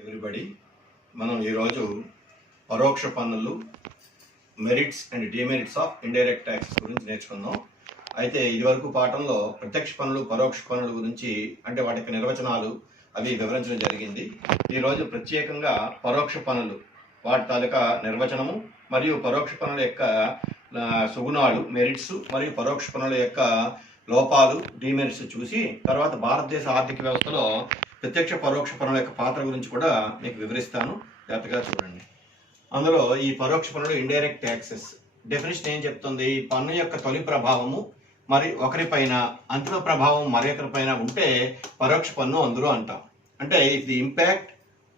Everybody, మనం ఈరోజు పరోక్ష పన్నులు merits and demerits of indirect taxes గురించి నేర్చుకుందాం. అయితే ఇదివరకు పాఠంలో ప్రత్యక్ష పన్నులు పరోక్ష పన్నుల గురించి అంటే వాటి యొక్క నిర్వచనాలు అవి వివరించడం జరిగింది. ఈరోజు ప్రత్యేకంగా పరోక్ష పన్నులు వాటి తాలూకా నిర్వచనము మరియు పరోక్ష పన్నుల యొక్క సుగుణాలు మెరిట్స్ మరియు పరోక్ష పన్నుల యొక్క లోపాలు డిమెరిట్స్ చూసి తర్వాత భారతదేశ ఆర్థిక వ్యవస్థలో ప్రత్యక్ష పరోక్ష పన్నుల యొక్క పాత్ర గురించి కూడా మీకు వివరిస్తాను. జాగ్రత్తగా చూడండి. అందులో ఈ పరోక్ష పన్నులు ఇండైరెక్ట్ ట్యాక్సెస్ డెఫినేషన్ ఏం చెప్తుంది? పన్ను యొక్క తొలి ప్రభావము మరి ఒకరిపైన అంతిమ ప్రభావం మరొకరిపైన ఉంటే పరోక్ష పన్ను అందులో అంటాం. అంటే if the impact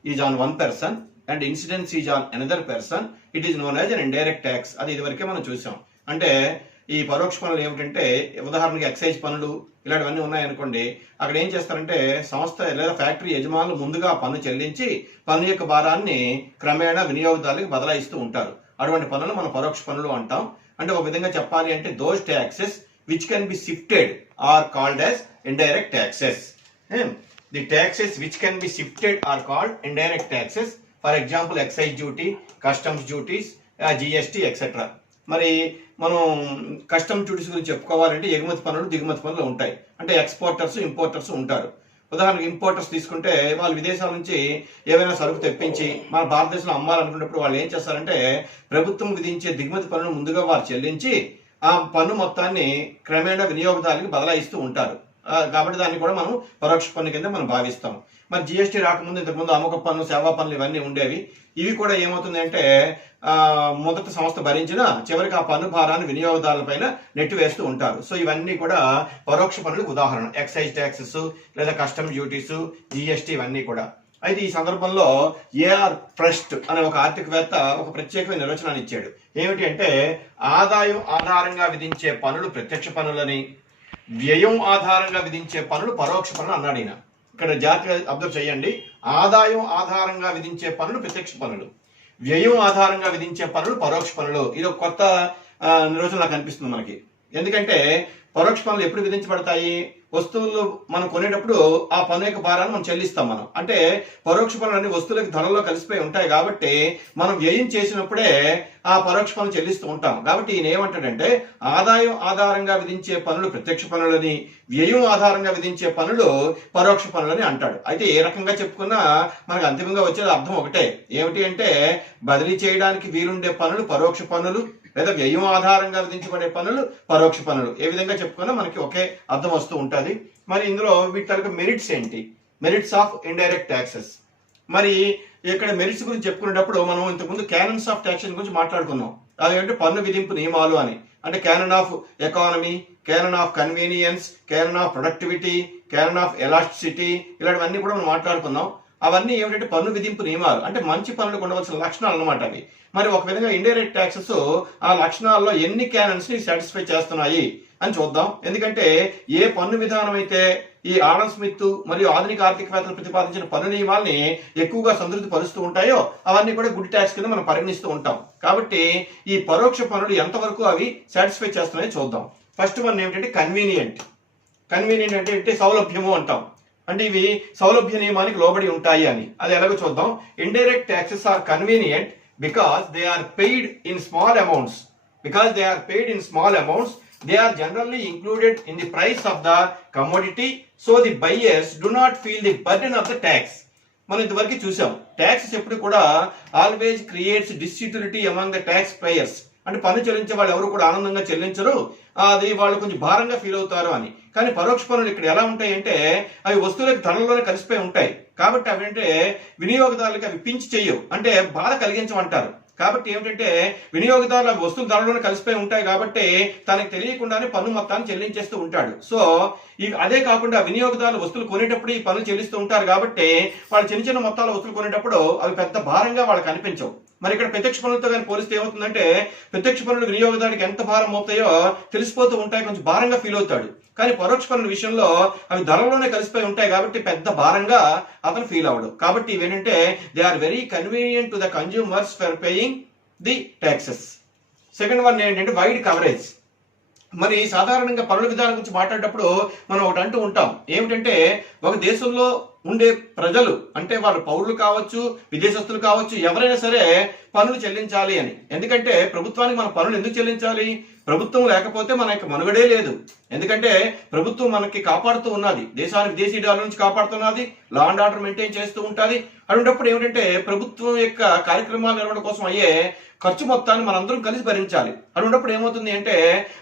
is on one person and incidence is on another person it is known as an indirect tax. అది ఇదివరకే మనం చూసాం. అంటే ఈ పరోక్ష పన్నులు ఏమిటంటే ఉదాహరణకి ఎక్సైజ్ పన్నులు ఇలాంటివన్నీ ఉన్నాయనుకోండి, అక్కడ ఏం చేస్తారంటే సంస్థ లేదా ఫ్యాక్టరీ యజమానులు ముందుగా పన్ను చెల్లించి పన్ను యొక్క భారాన్ని క్రమేణా వినియోగదారులకు బదలాయిస్తూ ఉంటారు. అటువంటి పన్నులు మనం పరోక్ష పన్నులు అంటాం. అంటే ఒక విధంగా చెప్పాలి అంటే those taxes which can be shifted are called as indirect taxes. The taxes which can be shifted are called indirect taxes. For example excise duty, customs duties, GST etcetera. మరి మనం కస్టమ్ డ్యూటీస్ గురించి చెప్పుకోవాలంటే ఎగుమతి పన్నులు దిగుమతి పన్నులు ఉంటాయి. అంటే ఎక్స్పోర్టర్స్ ఇంపోర్టర్స్ ఉంటారు. ఉదాహరణకు ఇంపోర్టర్స్ తీసుకుంటే వాళ్ళు విదేశాల నుంచి ఏవైనా సరుకు తెప్పించి మన భారతదేశంలో అమ్మాలనుకున్నప్పుడు వాళ్ళు ఏం చేస్తారంటే ప్రభుత్వం విధించే దిగుమతి పన్నును ముందుగా వారు చెల్లించి ఆ పన్ను మొత్తాన్ని క్రమేణా వినియోగదారులకు బదలాయిస్తూ ఉంటారు. కాబట్టి దాన్ని కూడా మనం పరోక్ష పన్ను కింద మనం భావిస్తాం. మరి జిఎస్టీ రాకముందు ఇంతకుముందు అమ్మక పన్ను, సేవా పన్నులు ఇవన్నీ ఉండేవి. ఇవి కూడా ఏమవుతుంది అంటే మొదట సంస్థ భరించిన చివరికి ఆ పన్ను భారాన్ని వినియోగదారులపైన నెట్టి వేస్తూ ఉంటారు. సో ఇవన్నీ కూడా పరోక్ష పన్నులకు ఉదాహరణ. ఎక్సైజ్ ట్యాక్సెస్ లేదా కస్టమ్ డ్యూటీస్, జిఎస్టీ ఇవన్నీ కూడా. అయితే ఈ సందర్భంలో ఏఆర్ ఫ్రెస్ట్ అనే ఒక ఆర్థికవేత్త ఒక ప్రత్యేకమైన నిర్వచనాన్ని ఇచ్చాడు. ఏమిటి అంటే ఆదాయం ఆధారంగా విధించే పన్నులు ప్రత్యక్ష పన్నులని, వ్యయం ఆధారంగా విధించే పన్నులు పరోక్ష పన్నులు అన్నాడు ఈయన. ఇక్కడ జాగ్రత్తగా అబ్జర్వ్ చేయండి. ఆదాయం ఆధారంగా విధించే పన్నులు ప్రత్యక్ష పన్నులు, వ్యయం ఆధారంగా విధించే పన్నులు పరోక్ష పన్నులు. ఇది ఒక కొత్త నిర్వచనం నాకు అనిపిస్తుంది మనకి. ఎందుకంటే పరోక్ష పన్నులు ఎప్పుడు విధించబడతాయి? వస్తువులు మనం కొనేటప్పుడు ఆ పన్ను యొక్క భారాన్ని మనం చెల్లిస్తాం. మనం అంటే పరోక్ష పన్నులు అన్ని వస్తువులకు ధరలో కలిసిపోయి ఉంటాయి కాబట్టి మనం వ్యయం చేసినప్పుడే ఆ పరోక్ష పన్ను చెల్లిస్తూ ఉంటాం. కాబట్టి ఈయన ఏమంటాడంటే ఆదాయం ఆధారంగా విధించే పన్నులు ప్రత్యక్ష పన్నులని, వ్యయం ఆధారంగా విధించే పన్నులు పరోక్ష పన్నులని అంటాడు. అయితే ఏ రకంగా చెప్పుకున్నా మనకు అంతిమంగా వచ్చేది అర్థం ఒకటే. ఏమిటి అంటే బదిలీ చేయడానికి వీలుండే పన్నులు పరోక్ష పన్నులు, లేదా వ్యయం ఆధారంగా విధించబడే పన్నులు పరోక్ష పన్నులు. ఏ విధంగా చెప్పుకున్నా మనకి ఒకే అర్థం వస్తూ ఉంటుంది. మరి ఇందులో వీటి తాలూకా మెరిట్స్ ఏంటి? Merits of indirect taxes. మరి ఇక్కడ మెరిట్స్ గురించి చెప్పుకునేటప్పుడు మనం ఇంతకుముందు క్యానన్స్ ఆఫ్ ట్యాక్సేషన్ గురించి మాట్లాడుకున్నాం. అదేంటే పన్ను విధింపు నియమాలు అని. అంటే canon of economy, canon of convenience, canon of productivity, canon of elasticity, ఇలాంటివన్నీ కూడా మనం మాట్లాడుకున్నాం. అవన్నీ ఏమిటంటే పన్ను విధింపు నియమాలు. అంటే మంచి పన్నులకు ఉండవలసిన లక్షణాలు అన్నమాట అవి. మరి ఒక విధంగా ఇండైరెక్ట్ ట్యాక్సెస్ ఆ లక్షణాల్లో ఎన్ని క్యానన్స్ ని సాటిస్ఫై చేస్తున్నాయి అని చూద్దాం. ఎందుకంటే ఏ పన్ను విధానం అయితే ఈ ఆడమ్ స్మిత్ మరియు ఆధునిక ఆర్థికవేత్తలు ప్రతిపాదించిన పన్ను నియమాల్ని ఎక్కువగా సంతృప్తి పరుస్తూ ఉంటాయో అవన్నీ కూడా గుడ్ ట్యాక్స్ కింద మనం పరిగణిస్తూ ఉంటాం. కాబట్టి ఈ పరోక్ష పన్నులు ఎంతవరకు అవి సాటిస్ఫై చేస్తున్నాయో చూద్దాం. ఫస్ట్ వన్ ఏమిటంటే కన్వీనియంట్. కన్వీనియంట్ అంటే సౌలభ్యము అంటాం. అంటే ఇవి సౌలభ్య నియమానికి లోబడి ఉంటాయి అని. అది ఎలాగో చూద్దాం. Indirect taxes are convenient because they are paid in small amounts. Because they are paid in small amounts, they are generally included in the price of the commodity, so the buyers do not feel the burden of the tax. మనం ఇంతవరకు చూసాం. Taxes ఎప్పుడు కూడా always creates disutility among the tax payers. అంటే పన్ను చెల్లించే వాళ్ళు ఎవరు కూడా ఆనందంగా చెల్లించరు, అది వాళ్ళు కొంచెం భారంగా ఫీల్ అవుతారు అని. కానీ పరోక్ష పన్నులు ఇక్కడ ఎలా ఉంటాయి అంటే అవి వస్తువులకు ధరల్లోనే కలిసిపోయి ఉంటాయి. కాబట్టి అవి అంటే వినియోగదారులకు అవి పించి చెయ్యవు, అంటే బాధ కలిగించమంటారు. కాబట్టి ఏమిటంటే వినియోగదారులు అవి వస్తువుల ధరలోనే కలిసిపోయి ఉంటాయి కాబట్టి తనకు తెలియకుండానే పన్ను మొత్తాన్ని చెల్లించేస్తూ ఉంటాడు. సో అదే కాకుండా వినియోగదారులు వస్తువులు కొనేటప్పుడు ఈ పన్ను చెల్లిస్తూ ఉంటారు కాబట్టి వాళ్ళు చిన్న చిన్న మొత్తాల వస్తువులు కొనేటప్పుడు అవి పెద్ద భారంగా వాళ్ళకి అనిపించవు. మరి ఇక్కడ ప్రత్యక్ష పన్నులతో కానీ పోలిస్తే ఏమవుతుందంటే ప్రత్యక్ష పన్నులు వినియోగదారుడికి ఎంత భారం మోపుతాయో తెలిసిపోతూ ఉంటాయి, కొంచెం భారంగా ఫీల్ అవుతాడు. కానీ పరోక్ష పన్నుల విషయంలో అవి ధరలోనే కలిసిపోయి ఉంటాయి కాబట్టి పెద్ద భారంగా అతను ఫీల్ అవడు. కాబట్టి ఇవేంటంటే they are very convenient to the consumers for paying the taxes. Second one ఏంటంటే వైడ్ కవరేజ్. మరి సాధారణంగా పన్నుల విధానం గురించి మాట్లాడేటప్పుడు మనం ఒకటి అంటూ ఉంటాం. ఏమిటంటే ఒక దేశంలో ఉండే ప్రజలు అంటే వాళ్ళు పౌరులు కావచ్చు, విదేశస్తులు కావచ్చు, ఎవరైనా సరే పన్నులు చెల్లించాలి అని. ఎందుకంటే ప్రభుత్వానికి మనం పన్నులు ఎందుకు చెల్లించాలి? ప్రభుత్వం లేకపోతే మనకి మనుగడే లేదు. ఎందుకంటే ప్రభుత్వం మనకి కాపాడుతూ ఉన్నది, దేశానికి విదేశీయాల నుంచి కాపాడుతున్నది, లా అండ్ ఆర్డర్ మెయింటైన్ చేస్తూ ఉంటుంది. అటువంటిప్పుడు ఏమిటంటే ప్రభుత్వం యొక్క కార్యక్రమాల నిర్వహణ కోసం అయ్యే ఖర్చు మొత్తాన్ని మనందరం కలిసి భరించాలి. అటువంటిప్పుడు ఏమవుతుంది అంటే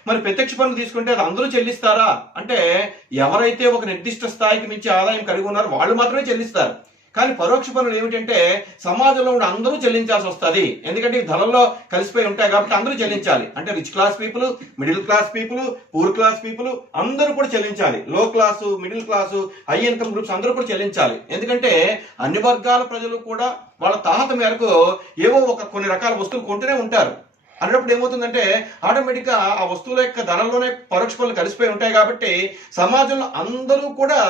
మరి ప్రత్యక్ష పన్ను తీసుకుంటే అది అందరూ చెల్లిస్తారా అంటే ఎవరైతే ఒక నిర్దిష్ట స్థాయికి మించి ఆదాయం కలిగి ఉన్నారో వాళ్ళు మాత్రమే చెల్లిస్తారు. కానీ పరోక్ష పన్నులు ఏమిటంటే సమాజంలో ఉన్న అందరూ చెల్లించాల్సి వస్తుంది. ఎందుకంటే ఈ ధరల్లో కలిసిపోయి ఉంటాయి కాబట్టి అందరూ చెల్లించాలి. అంటే rich class people, middle class people, poor class people అందరూ కూడా చెల్లించాలి. లో class, middle class, high income groups అందరూ కూడా చెల్లించాలి. ఎందుకంటే అన్ని వర్గాల ప్రజలు కూడా వాళ్ళ తాహత మేరకు ఏవో కొన్ని రకాల వస్తువులు కొంటూనే ఉంటారు. అన్నప్పుడు ఏమవుతుందంటే ఆటోమేటిక్గా ఆ వస్తువుల యొక్క ధరల్లోనే పరోక్ష పనులు కలిసిపోయి ఉంటాయి కాబట్టి సమాజంలో అందరూ కూడా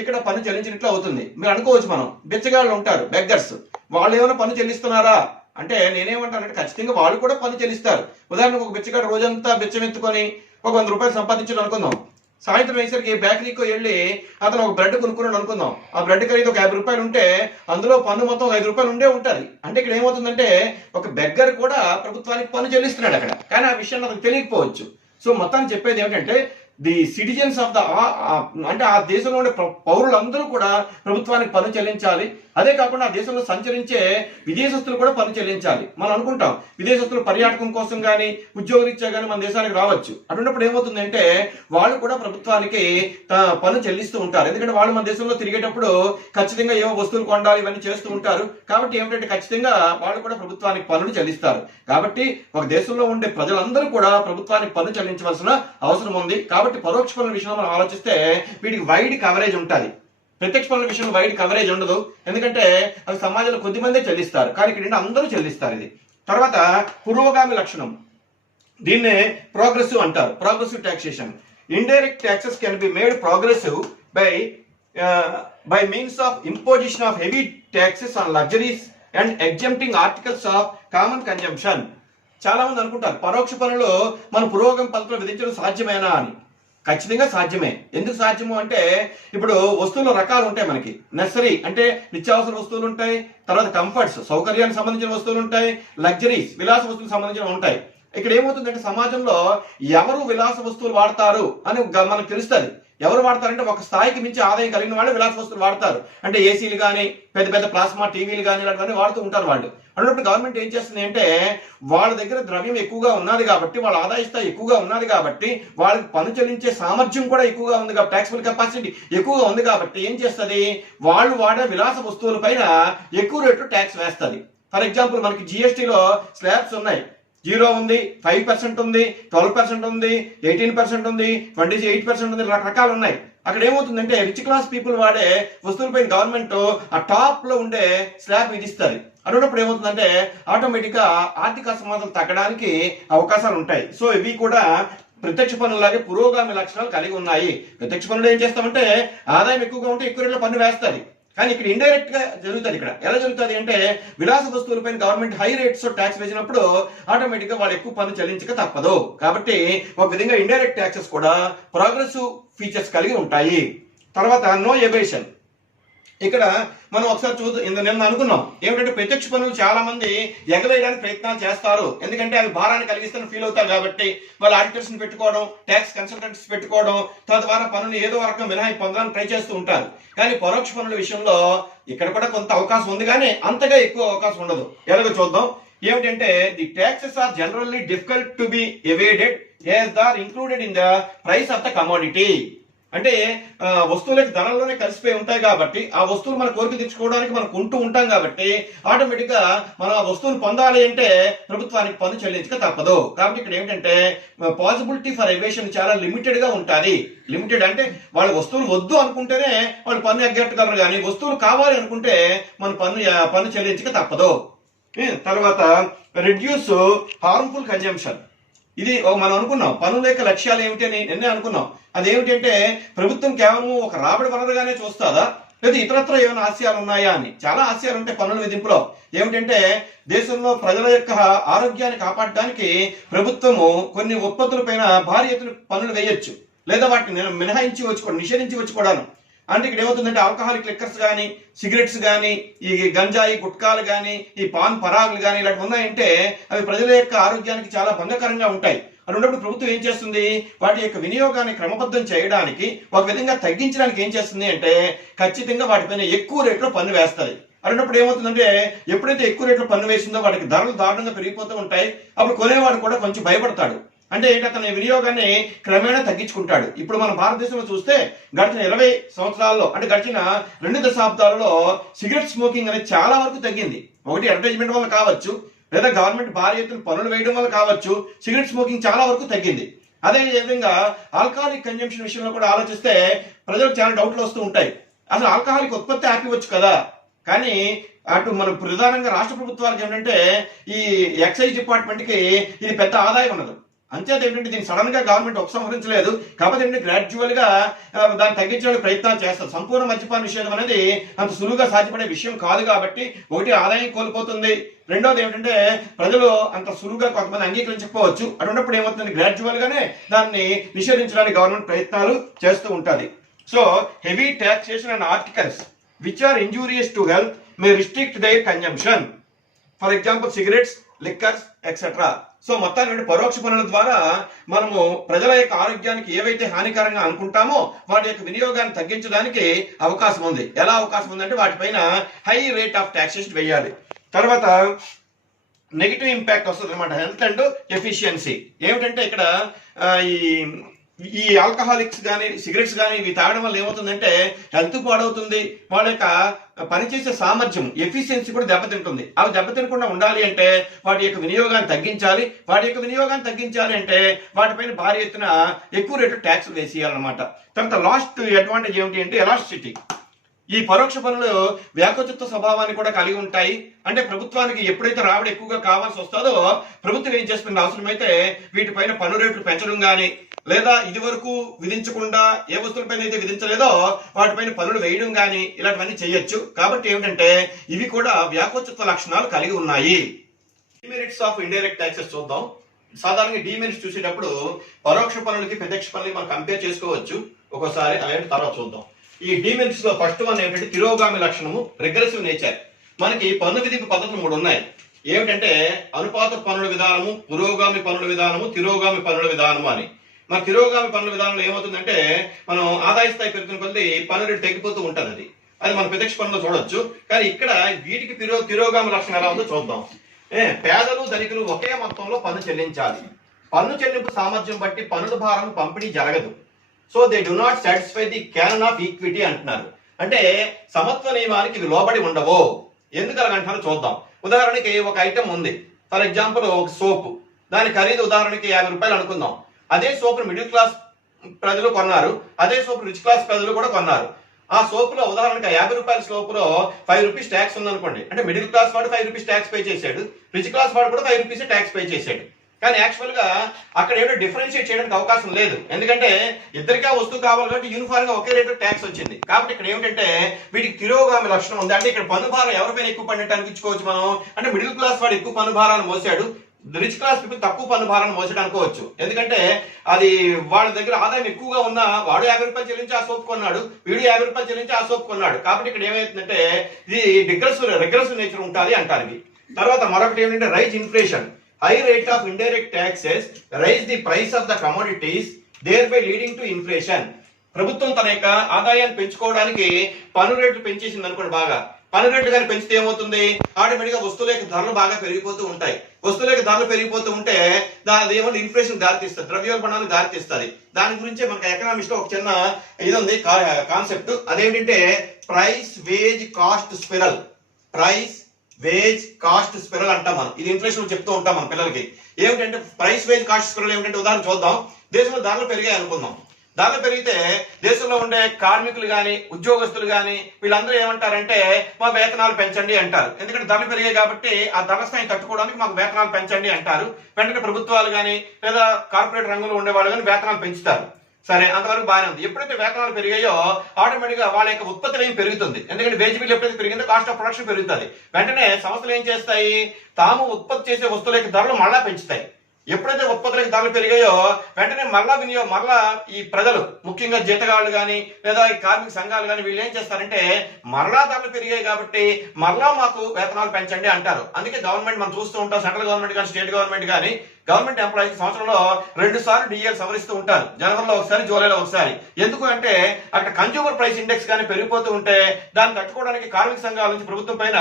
ఇక్కడ పన్ను చెల్లించినట్లు అవుతుంది. మీరు అనుకోవచ్చు, మనం బిచ్చగాళ్ళు ఉంటారు, బెగ్గర్స్, వాళ్ళు ఏమైనా పన్ను చెల్లిస్తున్నారా అంటే నేనేమంటానంటే ఖచ్చితంగా వాళ్ళు కూడా పన్ను చెల్లిస్తారు. ఉదాహరణకు ఒక బిచ్చగాడు రోజంతా బిచ్చం ఎత్తుకొని ఒక 100 రూపాయలు సంపాదించాడు అనుకుందాం. సాయంత్రం అయ్యేసరికి బేకరీకి వెళ్ళి అతను ఒక బ్రెడ్ కొనుక్కున్నాడు అనుకుందాం. ఆ బ్రెడ్ ఖరీదు ఒక 50 రూపాయలు ఉంటే అందులో పన్ను మొత్తం 5 రూపాయలు ఉండే ఉంటుంది. అంటే ఇక్కడ ఏమవుతుందంటే ఒక బెగ్గర్ కూడా ప్రభుత్వానికి పన్ను చెల్లిస్తున్నాడు అక్కడ, కానీ ఆ విషయాన్ని అతనికి తెలియకపోవచ్చు. సో మొత్తాన్ని చెప్పేది ఏమిటంటే ది సిటిజన్స్ ఆఫ్ ద అంటే ఆ దేశంలో ఉండే పౌరులందరూ కూడా ప్రభుత్వానికి పన్ను చెల్లించాలి. అదే కాకుండా ఆ దేశంలో సంచరించే విదేశస్తులు కూడా పన్ను చెల్లించాలి. మనం అనుకుంటాం విదేశస్తులు పర్యాటకం కోసం కానీ ఉద్యోగరీత్యా కానీ మన దేశానికి రావచ్చు. అటువంటిప్పుడు ఏమవుతుందంటే వాళ్ళు కూడా ప్రభుత్వానికి పన్ను చెల్లిస్తూ ఉంటారు. ఎందుకంటే వాళ్ళు మన దేశంలో తిరిగేటప్పుడు ఖచ్చితంగా ఏవో వస్తువులు కొనాలి, ఇవన్నీ చేస్తూ ఉంటారు. కాబట్టి ఏమిటంటే ఖచ్చితంగా వాళ్ళు కూడా ప్రభుత్వానికి పన్నులు చెల్లిస్తారు. కాబట్టి ఒక దేశంలో ఉండే ప్రజలందరూ కూడా ప్రభుత్వానికి పన్ను చెల్లించవలసిన అవసరం ఉంది. కాబట్టి పరోక్ష పన్నుల విషయంలో మనం ఆలోచిస్తే వీటికి వైడ్ కవరేజ్ ఉంటుంది. ప్రత్యక్ష పన్నుల విషయంలో వైడ్ కవరేజ్ ఉండదు. ఎందుకంటే అవి సమాజంలో కొద్ది మందే చెల్లిస్తారు, కానీ ఇక్కడ అందరూ చెల్లిస్తారు. ఇది తర్వాత పురోగామి లక్షణం, దీన్నే ప్రోగ్రెసివ్ అంటారు. Progressive taxation. Indirect taxes can be made progressive by means of imposition of heavy taxes on luxuries and exempting articles of common consumption. చాలా మంది అనుకుంటారు పరోక్ష పన్నులు మన పురోగమి పద్ధతిలో విధించడం సాధ్యమేనా అని. ఖచ్చితంగా సాధ్యమే. ఎందుకు సాధ్యము అంటే ఇప్పుడు వస్తువుల రకాలు ఉంటాయి. మనకి నెసరీ అంటే నిత్యావసర వస్తువులు ఉంటాయి, తర్వాత కంఫర్ట్స్ సౌకర్యానికి సంబంధించిన వస్తువులు ఉంటాయి, లగ్జరీస్ విలాస వస్తువులకు సంబంధించిన ఉంటాయి. ఇక్కడ ఏమవుతుందంటే సమాజంలో ఎవరు విలాస వస్తువులు వాడతారు అని మనకు తెలుస్తుంది. ఎవరు వాడతారంటే ఒక స్థాయికి మించి ఆదాయం కలిగిన వాళ్ళు విలాస వస్తువులు వాడతారు. అంటే ఏసీలు కానీ పెద్ద పెద్ద ప్లాస్మా టీవీలు కానీ ఇలాంటివన్నీ వాడుతూ ఉంటారు వాళ్ళు. అన్నప్పుడు గవర్నమెంట్ ఏం చేస్తుంది అంటే వాళ్ళ దగ్గర ద్రవ్యం ఎక్కువగా ఉన్నది కాబట్టి, వాళ్ళ ఆదాయ స్థాయి ఎక్కువగా ఉన్నది కాబట్టి, వాళ్ళకి పన్ను చెల్లించే సామర్థ్యం కూడా ఎక్కువగా ఉంది కాబట్టి, ట్యాక్సిబుల్ కెపాసిటీ ఎక్కువగా ఉంది కాబట్టి ఏం చేస్తుంది, వాళ్ళు వాడే విలాస వస్తువుల పైన ఎక్కువ రేటు ట్యాక్స్ వేస్తుంది. ఫర్ ఎగ్జాంపుల్ మనకి జిఎస్టీలో స్లాబ్స్ ఉన్నాయి. 0 ఉంది, 5% ఉంది, 12% ఉంది, 18% ఉంది, 28% ఉంది, రకరకాలు ఉన్నాయి. అక్కడ ఏమవుతుందంటే రిచ్ క్లాస్ పీపుల్ వాడే వస్తువులపై గవర్నమెంట్ ఆ టాప్ లో ఉండే స్లాబ్ విధిస్తుంది. అన్నప్పుడు ఏమవుతుందంటే ఆటోమేటిక్ గా ఆర్థిక అసమానతలు తగ్గడానికి అవకాశాలు ఉంటాయి. సో ఇవి కూడా ప్రత్యక్ష పన్నులాగే పురోగామి లక్షణాలు కలిగి ఉన్నాయి. ప్రత్యక్ష పన్నులు ఏం చేస్తామంటే ఆదాయం ఎక్కువగా ఉంటే ఎక్కువ రేట్లో పన్ను వేస్తుంది. కానీ ఇక్కడ ఇండైరెక్ట్ గా జరుగుతుంది. ఇక్కడ ఎలా జరుగుతుంది అంటే విలాస వస్తువులపైన గవర్నమెంట్ హై రేట్స్ ట్యాక్స్ వేసినప్పుడు ఆటోమేటిక్ గా వాళ్ళు ఎక్కువ పన్ను చెల్లించక తప్పదు. కాబట్టి ఒక విధంగా ఇండైరెక్ట్ ట్యాక్సెస్ కూడా ప్రోగ్రెసివ్ ఫీచర్స్ కలిగి ఉంటాయి. తర్వాత నో ఎవేషన్. ఇక్కడ మనం ఒకసారి నిన్న అనుకున్నాం ఏమిటంటే ప్రత్యక్ష పన్నులు చాలా మంది ఎగవేయడానికి ప్రయత్నాలు చేస్తారు. ఎందుకంటే అవి భారాన్ని కలిగిస్తారని ఫీల్ అవుతారు కాబట్టి వాళ్ళు ఆడిటర్స్ ని పెట్టుకోవడం, ట్యాక్స్ కన్సల్టెంట్స్ పెట్టుకోవడం, తద్వారా పన్నులు ఏదో రకం మినహాయింపు పొందడానికి ట్రై చేస్తూ ఉంటారు. కానీ పరోక్ష పన్నుల విషయంలో ఇక్కడ కూడా కొంత అవకాశం ఉంది, కానీ అంతగా ఎక్కువ అవకాశం ఉండదు. ఎలాగో చూద్దాం. ఏమిటంటే the taxes are generally difficult to be avoided as they are included in the price of the commodity. అంటే వస్తువులకి ధరల్లోనే కలిసిపోయి ఉంటాయి కాబట్టి ఆ వస్తువులు మన కోరిక తెచ్చుకోవడానికి మనం కొంటూ ఉంటాం కాబట్టి ఆటోమేటిక్ గా మనం ఆ వస్తువులు పొందాలి అంటే ప్రభుత్వానికి పన్ను చెల్లించక తప్పదు. కాబట్టి ఇక్కడ ఏంటంటే పాసిబిలిటీ ఫర్ ఎవేషన్ చాలా లిమిటెడ్ గా ఉంటుంది. లిమిటెడ్ అంటే వాళ్ళ వస్తువులు వద్దు అనుకుంటేనే వాళ్ళు పన్ను ఎగ్గట్టగలరు, కానీ వస్తువులు కావాలి అనుకుంటే మన పన్ను చెల్లించక తప్పదు. తర్వాత రిడ్యూస్ హార్మ్ఫుల్ కన్జంప్షన్. ఇది మనం అనుకున్నాం పన్నుల యొక్క లక్ష్యాలు ఏమిటి అని నిన్నే అనుకున్నాం. అదేమిటంటే ప్రభుత్వం కేవలం ఒక రాబడి వనరుగానే చూస్తుందా, లేదా ఇతరత్ర ఏమైనా ఆశయాలు ఉన్నాయా అని. చాలా ఆశయాలు ఉంటాయి పన్నుల విధింపులో. ఏమిటంటే దేశంలో ప్రజల యొక్క ఆరోగ్యాన్ని కాపాడడానికి ప్రభుత్వము కొన్ని ఉత్పత్తులపైన భారీ ఎత్తున పన్నులు వేయొచ్చు, లేదా వాటిని నిషేధించి వచ్చి కూడాను. అంటే ఇక్కడ ఏమవుతుందంటే ఆల్కహాలిక్ లిక్కర్స్ కానీ, సిగరెట్స్ కానీ, ఈ గంజాయి గుట్కాలు కానీ, ఈ పాన్ పరాగులు కానీ ఇలాంటివి ఉన్నాయంటే అవి ప్రజల యొక్క ఆరోగ్యానికి చాలా భంగకరంగా ఉంటాయి. అన్నప్పుడు ప్రభుత్వం ఏం చేస్తుంది, వాటి యొక్క వినియోగాన్ని క్రమబద్ధం చేయడానికి, ఒక విధంగా తగ్గించడానికి ఏం చేస్తుంది అంటే ఖచ్చితంగా వాటిపైన ఎక్కువ రేట్లో పన్ను వేస్తుంది. అన్నప్పుడు ఏమవుతుందంటే ఎప్పుడైతే ఎక్కువ రేట్లో పన్ను వేసిందో వాటికి ధరలు దారుణంగా పెరిగిపోతూ ఉంటాయి. అప్పుడు కొనేవాడు కూడా కొంచెం భయపడతాడు. అంటే ఏంటి, అతని వినియోగాన్ని క్రమేణా తగ్గించుకుంటాడు. ఇప్పుడు మన భారతదేశంలో చూస్తే గడిచిన 20 సంవత్సరాల్లో అంటే గడిచిన 2 దశాబ్దాలలో సిగరెట్ స్మోకింగ్ అనేది చాలా వరకు తగ్గింది. ఒకటి అడ్వర్టైజ్మెంట్ వల్ల కావచ్చు, లేదా గవర్నమెంట్ భారీ ఎత్తున పన్నులు వేయడం వల్ల కావచ్చు, సిగరెట్ స్మోకింగ్ చాలా వరకు తగ్గింది. అదే విధంగా ఆల్కహాలిక్ కన్జంప్షన్ విషయంలో కూడా ఆలోచిస్తే ప్రజలకు చాలా డౌట్లు వస్తూ ఉంటాయి. అసలు ఆల్కహాలిక్ ఉత్పత్తి ఆపివచ్చు కదా, కానీ అటు మన ప్రధానంగా రాష్ట్ర ప్రభుత్వాలకు ఏంటంటే ఈ ఎక్సైజ్ డిపార్ట్మెంట్ కి ఇది పెద్ద ఆదాయం ఉన్నది. అంచేత ఏంటంటే దీన్ని సడన్ గా గవర్నమెంట్ ఉపసంహరించలేదు. కాకపోతే ఏంటంటే గ్రాడ్యువల్ గా దాన్ని తగ్గించడానికి ప్రయత్నాలు చేస్తారు. సంపూర్ణ మద్యపాన నిషేధం అనేది అంత సులువుగా సాధ్యపడే విషయం కాదు కాబట్టి ఒకటి ఆదాయం కోల్పోతుంది, రెండోది ఏమిటంటే ప్రజలు అంత సులువుగా కొంతమంది అంగీకరించకపోవచ్చు. అటువంటిప్పుడు ఏమవుతుంది, గ్రాడ్యువల్ గానే దాన్ని నిషేధించడానికి గవర్నమెంట్ ప్రయత్నాలు చేస్తూ ఉంటుంది. So heavy taxation and articles which are injurious to health may restrict their consumption. For example, cigarettes, liquors, etc. So మొత్తాన్ని పరోక్ష పన్నుల ద్వారా మనము ప్రజల యొక్క ఆరోగ్యానికి ఏవైతే హానికరంగా అనుకుంటామో వాటి యొక్క వినియోగాన్ని తగ్గించడానికి అవకాశం ఉంది. ఎలా అవకాశం ఉందంటే వాటిపైన హై రేట్ ఆఫ్ టాక్సేషన్ వేయాలి. తర్వాత నెగిటివ్ ఇంపాక్ట్ వస్తుంది అనమాట, హెల్త్ అండ్ ఎఫిషియన్సీ. ఏమిటంటే ఇక్కడ ఈ ఆల్కహాలిక్స్ కానీ, సిగరెట్స్ కానీ ఇవి తాగడం వల్ల ఏమవుతుందంటే హెల్త్ పాడవుతుంది, వాళ్ళ యొక్క పనిచేసే సామర్థ్యం ఎఫిషియన్సీ కూడా దెబ్బతింటుంది. అవి దెబ్బతినకుండా ఉండాలి అంటే వాటి యొక్క వినియోగాన్ని తగ్గించాలి. వాటి యొక్క వినియోగాన్ని తగ్గించాలి అంటే వాటిపైన భారీ ఎత్తున ఎక్కువ రేటు ట్యాక్స్ వేసేయాలన్నమాట. తర్వాత లాస్ట్ అడ్వాంటేజ్ ఏమిటి అంటే ఎలాస్టిసిటీ. ఈ పరోక్ష పన్నులు వ్యాకోచిత్వ స్వభావాన్ని కూడా కలిగి ఉంటాయి. అంటే ప్రభుత్వానికి ఎప్పుడైతే రాబడి ఎక్కువగా కావాల్సి వస్తుందో ప్రభుత్వం ఏం చేస్తుంది, అవసరమైతే వీటిపైన పన్ను రేట్లు పెంచడం కానీ, లేదా ఇది వరకు విధించకుండా ఏ వస్తువులపైన అయితే విధించలేదో వాటిపైన పన్నులు వేయడం కానీ ఇలాంటివన్నీ చేయొచ్చు. కాబట్టి ఏమిటంటే ఇవి కూడా వ్యాకోచిత్వ లక్షణాలు కలిగి ఉన్నాయి. డిమెరిట్స్ ఆఫ్ ఇండైరెక్ట్ ట్యాక్సెస్ చూద్దాం. సాధారణంగా డిమెరిట్స్ చూసేటప్పుడు పరోక్ష పన్నులకి ప్రత్యక్ష పన్నులకి మనం కంపేర్ చేసుకోవచ్చు ఒక్కోసారి, అలాంటి తర్వాత చూద్దాం. ఈ డిమెరిట్స్ లో ఫస్ట్ వన్ ఏమిటంటే తిరోగామి లక్షణము, రిగ్రెసివ్ నేచర్. మనకి పన్ను విధింపు పద్ధతులు 3 ఉన్నాయి. ఏమిటంటే అనుపాత పన్నుల విధానము, పురోగామి పన్నుల విధానము, తిరోగామి పన్నుల విధానము అని. మన తిరోగామి పన్నుల విధానంలో ఏమవుతుందంటే మనం ఆదాయ స్థాయి పెరుగుతున్న కొద్దీ పన్ను రేటు తగ్గిపోతూ ఉంటుంది. అది మన ప్రత్యక్ష పన్నులో చూడొచ్చు. కానీ ఇక్కడ వీటికి తిరోగామి లక్షణం ఎలా ఉందో చూద్దాం. పేదలు ధనికులు ఒకే మొత్తంలో పన్ను చెల్లించాలి. పన్ను చెల్లింపు సామర్థ్యం బట్టి పన్నుల భారం పంపిణీ జరగదు. So they do not satisfy the canon of equity అంటున్నారు. అంటే సమత్వ నియమానికి ఇవి లోబడి ఉండవు. ఎందుకు అలాగంటారో చూద్దాం. ఉదాహరణకి ఒక ఐటమ్ ఉంది, ఫర్ ఎగ్జాంపుల్ ఒక సోపు, దాని ఖరీదు ఉదాహరణకి 50 రూపాయలు అనుకుందాం. అదే సోపు మిడిల్ క్లాస్ ప్రజలు కొన్నారు, అదే సోపు రిచ్ క్లాస్ ప్రజలు కూడా కొన్నారు. ఆ సోపులో ఉదాహరణకి 50 రూపాయల సోపులో 5 రూపీస్ ట్యాక్స్ ఉందనుకోండి. అంటే మిడిల్ క్లాస్ వాడు 5 రూపీస్ ట్యాక్స్ పే చేశాడు, రిచ్ క్లాస్ వాడు కూడా 5 రూపీస్ ట్యాక్స్ పే చేశాడు. కానీ యాక్చువల్ గా అక్కడ ఏదో డిఫరెన్షియేట్ చేయడానికి అవకాశం లేదు. ఎందుకంటే ఇద్దరికా వస్తువు కావాలి కాబట్టి యూనిఫామ్ గా ఒకే రేటు ట్యాక్స్ వచ్చింది. కాబట్టి ఇక్కడ ఏమిటంటే వీటికి తిరోగామి లక్షణం ఉంది. అంటే ఇక్కడ పన్ను భారం ఎవరిపైన ఎక్కువ పడినట్టు అనిపించుకోవచ్చు మనం. అంటే మిడిల్ క్లాస్ వాడు ఎక్కువ పన్ను భారాన్ని మోసాడు, రిచ్ క్లాస్ పీపుల్ తక్కువ పన్ను భారాన్ని మోసాడు అనుకోవచ్చు. ఎందుకంటే అది వాళ్ళ దగ్గర ఆదాయం ఎక్కువగా ఉన్న వాడు 50 రూపాయలు చెల్లించి ఆ సోప్ కొన్నాడు, వీడు 50 రూపాయలు చెల్లించి ఆ సోప్ కొన్నాడు. కాబట్టి ఇక్కడ ఏమైతుందంటే ఇది రిగ్రెసివ్ నేచర్ ఉంటుంది అంటారు ఇవి. తర్వాత మరొకటి ఏమిటంటే rise inflation. High rate of indirect taxes raise the price of the commodities, thereby leading to inflation. ప్రభుత్వం తన యొక్క ఆదాయాన్ని పెంచుకోవడానికి పన్ను రేట్లు పెంచేసింది అనుకోండి. బాగా పన్ను రేట్లు కానీ పెంచితే ఏమవుతుంది, ఆటోమేటిక్ గా వస్తువుల యొక్క ధరలు బాగా పెరిగిపోతూ ఉంటాయి. వస్తువుల యొక్క ధరలు పెరిగిపోతూ ఉంటే దాని ఏమంటే ఇన్ఫ్లేషన్ దారితీస్తుంది, ద్రవ్యోల్బణానికి దారితీస్తుంది. దాని గురించే మనకి ఎకనామిక్స్ లో ఒక చిన్న ఇది ఉంది కాన్సెప్ట్. అదేంటంటే price wage cost spiral. Price wage cost spiral అంటాం మనం. ఇది ఇన్ఫ్లేషన్ చెప్తూ ఉంటాం మన పిల్లలకి. ఏమిటంటే ప్రైస్ వేజ్ కాస్ట్ స్పిరల్ ఏమిటంటే ఉదాహరణ చూద్దాం. దేశంలో ధరలు పెరిగాయి అనుకుందాం. ధరలు పెరిగితే దేశంలో ఉండే కార్మికులు కానీ ఉద్యోగస్తులు కానీ వీళ్ళందరూ ఏమంటారంటే మా వేతనాలు పెంచండి అంటారు. ఎందుకంటే ధరలు పెరిగాయి కాబట్టి ఆ ధర స్థాయిని తట్టుకోవడానికి మాకు వేతనాలు పెంచండి అంటారు. వెంటనే ప్రభుత్వాలు కానీ లేదా కార్పొరేట్ రంగంలో ఉండే వాళ్ళు కానీ వేతనాలు పెంచుతారు. సరే, అంతవరకు బాగానే ఉంది. ఎప్పుడైతే వేతనాలు పెరిగాయో ఆటోమేటిక్ గా వాళ్ళ యొక్క ఉత్పత్తి వ్యయం పెరుగుతుంది. ఎందుకంటే వేజ్ బిల్ ఎప్పుడైతే పెరిగిందో కాస్ట్ ఆఫ్ ప్రొడక్షన్ పెరుగుతుంది. వెంటనే సంస్థలు ఏం చేస్తాయి, తాము ఉత్పత్తి చేసే వస్తువుల యొక్క ధరలు మళ్ళా పెంచుతాయి. ఎప్పుడైతే ఉత్పత్తులకు ధరలు పెరిగాయో వెంటనే మరలా ఈ ప్రజలు, ముఖ్యంగా జీతగాళ్ళు కానీ లేదా ఈ కార్మిక సంఘాలు కానీ వీళ్ళు ఏం చేస్తారంటే మరలా ధరలు పెరిగాయి కాబట్టి మరలా మాకు వేతనాలు పెంచండి అంటారు. అందుకే గవర్నమెంట్ మనం చూస్తూ ఉంటాం, సెంట్రల్ గవర్నమెంట్ కానీ స్టేట్ గవర్నమెంట్ కానీ గవర్నమెంట్ ఎంప్లాయీస్ సంవత్సరంలో 2 సార్లు డిఏలు సవరిస్తూ ఉంటారు. జనవరిలో ఒకసారి, జూలైలో ఒకసారి. ఎందుకు అంటే అక్కడ కన్జ్యూమర్ ప్రైస్ ఇండెక్స్ కానీ పెరిగిపోతూ ఉంటే దాన్ని తట్టుకోవడానికి కార్మిక సంఘాల నుంచి ప్రభుత్వం పైన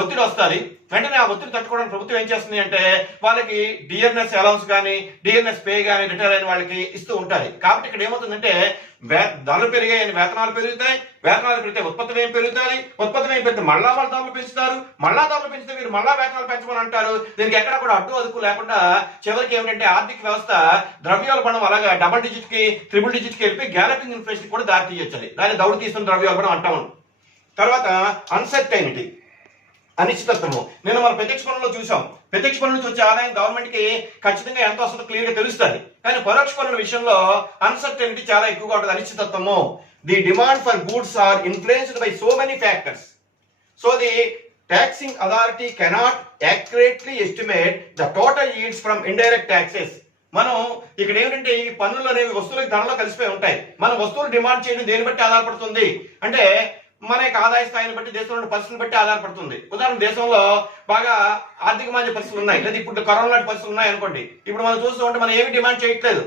ఒత్తిడి వస్తుంది. వెంటనే ఆ ఒత్తిడి తట్టుకోవడానికి ప్రభుత్వం ఏం చేస్తుంది అంటే వాళ్ళకి డిఎన్ఎస్ అలౌన్స్ కానీ డిఎన్ఎస్ పే కానీ రిటైర్ అయిన వాళ్ళకి ఇస్తూ ఉంటుంది. కాబట్టి ఇక్కడ ఏమవుతుందంటే ధరలు పెరిగాయని వేతనాలు పెరుగుతాయి, వేతనాలు పెరిగితే ఉత్పత్తి వ్యయం పెరుగుతాయి, ఉత్పత్తి వ్యయం పెరిగితే మళ్ళా వాళ్ళ ధరలు పెంచుతారు, మళ్ళా ధరలు పెంచితే మీరు మళ్ళా వేతనాలు పెంచమని అంటారు. దీనికి ఎక్కడ కూడా అడ్డు అదుపు లేకుండా చివరికి ఏమిటంటే ఆర్థిక వ్యవస్థ ద్రవ్యోల్బణం అలాగా డబుల్ డిజిట్ కి, ట్రిపుల్ డిజిట్ కి వెళ్ళి గ్యాలపింగ్ ఇన్ఫ్లేషన్ కూడా దారి తీయొచ్చు. దాన్ని దౌడు తీసుకున్న ద్రవ్యోల్బణం అంటాము. తర్వాత అన్సర్టైనిటీ, అనిశ్చితత్వము. నేను మన ప్రత్యక్ష పన్నులో చూసాం, ప్రత్యక్ష పన్ను నుంచి వచ్చే ఆదాయం గవర్నమెంట్ కి ఖచ్చితంగా ఎంత వస్తుందో క్లియర్ గా తెలుస్తుంది. కానీ పరోక్ష పన్నుల విషయంలో అన్సర్టెనిటీ చాలా ఎక్కువగా ఉంటుంది, అనిశ్చితత్వము. The demand for goods are influenced by so many factors. So the taxing authority cannot accurately estimate the total yields from indirect taxes. మనం ఇక్కడ ఏమిటంటే ఈ పన్నులు అనేవి వస్తువులకు ధరలో కలిసిపోయి ఉంటాయి. మన వస్తువులు డిమాండ్ చేయడం దేని బట్టి ఆధారపడుతుంది అంటే మన యొక్క ఆదాయ స్థాయిని బట్టి, దేశంలో పరిస్థితులను బట్టి ఆధారపడుతుంది. ఉదాహరణ, దేశంలో బాగా ఆర్థిక మాంద్య పరిస్థితులు ఉన్నాయి, లేదా ఇప్పుడు కరోనా లాంటి పరిస్థితులు ఉన్నాయి అనుకోండి. ఇప్పుడు మనం చూస్తూ ఉంటే మనం ఏమి డిమాండ్ చేయట్లేదు.